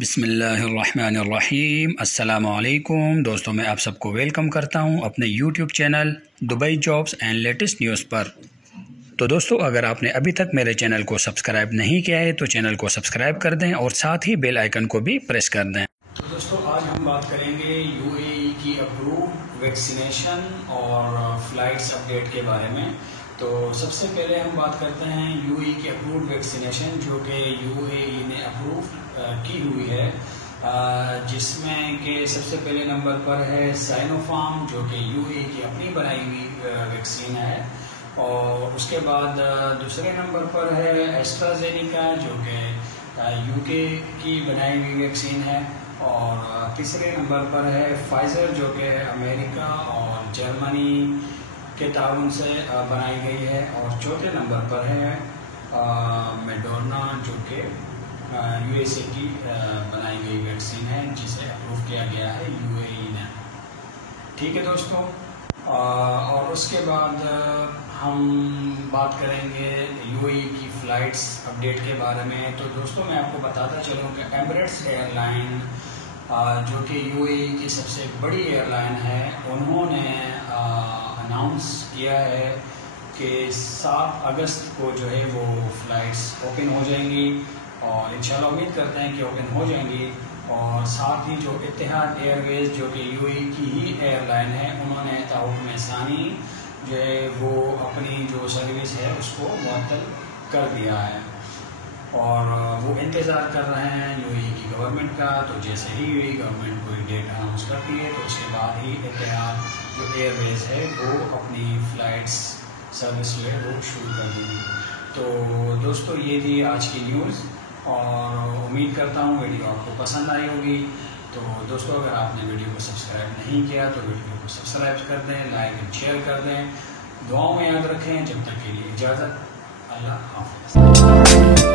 बिस्मिल्लाहिर्रहमानिर्रहीम। अस्सलामुअलैकुम दोस्तों, मैं आप सबको वेलकम करता हूं अपने YouTube channel Dubai jobs and latest news पर। तो दोस्तों, अगर आपने अभी तक मेरे चैनल को सब्सक्राइब नहीं किया है तो चैनल को सब्सक्राइब कर दें और साथ ही बेल आइकन को भी प्रेस कर दें। तो दोस्तों, आज हम बात करेंगे यूएई की अप्रूव्ड वैक्सीनेशन और फ्लाइट्स अपडेट के बारे में। तो सबसे पहले हम बात करते हैं यूएई की अप्रूव्ड वैक्सीनेशन, जो कि यूएई ने अप्रूव की हुई है, जिसमें कि सबसे पहले नंबर पर है साइनोफार्म, जो कि यूएई की अपनी बनाई हुई वैक्सीन है। और उसके बाद दूसरे नंबर पर है एस्ट्राजेनिका, जो कि यूके की बनाई हुई वैक्सीन है। और तीसरे नंबर पर है फाइजर, जो कि अमेरिका और जर्मनी के ताउन से बनाई गई है। और चौथे नंबर पर है मेडोना, जो कि यूएसए की बनाई गई वैक्सीन है, जिसे अप्रूव किया गया है यूएई ने। ठीक है दोस्तों, और उसके बाद हम बात करेंगे यूएई की फ़्लाइट्स अपडेट के बारे में। तो दोस्तों, मैं आपको बताता चलूँ कि एमिरेट्स एयरलाइन, जो कि यूएई की सबसे बड़ी एयरलाइन है, उन्होंने अनाउंस किया है कि 7 अगस्त को जो है वो फ़्लाइट्स ओपन हो जाएंगी, और इंशाल्लाह उम्मीद करते हैं कि ओपन हो जाएंगी। और साथ ही जो इत्तेहाद एयरवेज, जो कि यूएई की ही एयरलाइन है, उन्होंने ताहुक्म सानी जो है वो अपनी जो सर्विस है उसको मुअत्तल कर दिया है, और वो इंतज़ार कर रहे हैं यूएई की गवर्नमेंट का। तो जैसे ही यूएई गवर्नमेंट कोई डेट अनाउंस करती है तो उसके बाद ही इत्तेहाद जो एयरवेज है वो अपनी फ़्लाइट्स सर्विस जो है वो शुरू कर देंगी। तो दोस्तों, ये थी आज की न्यूज़, और उम्मीद करता हूँ वीडियो आपको पसंद आई होगी। तो दोस्तों, अगर आपने वीडियो को सब्सक्राइब नहीं किया तो वीडियो को सब्सक्राइब कर दें, लाइक एंड शेयर कर दें। दुआओं में याद रखें। जब तक के लिए इजाज़त, अल्लाह हाफ़िज़।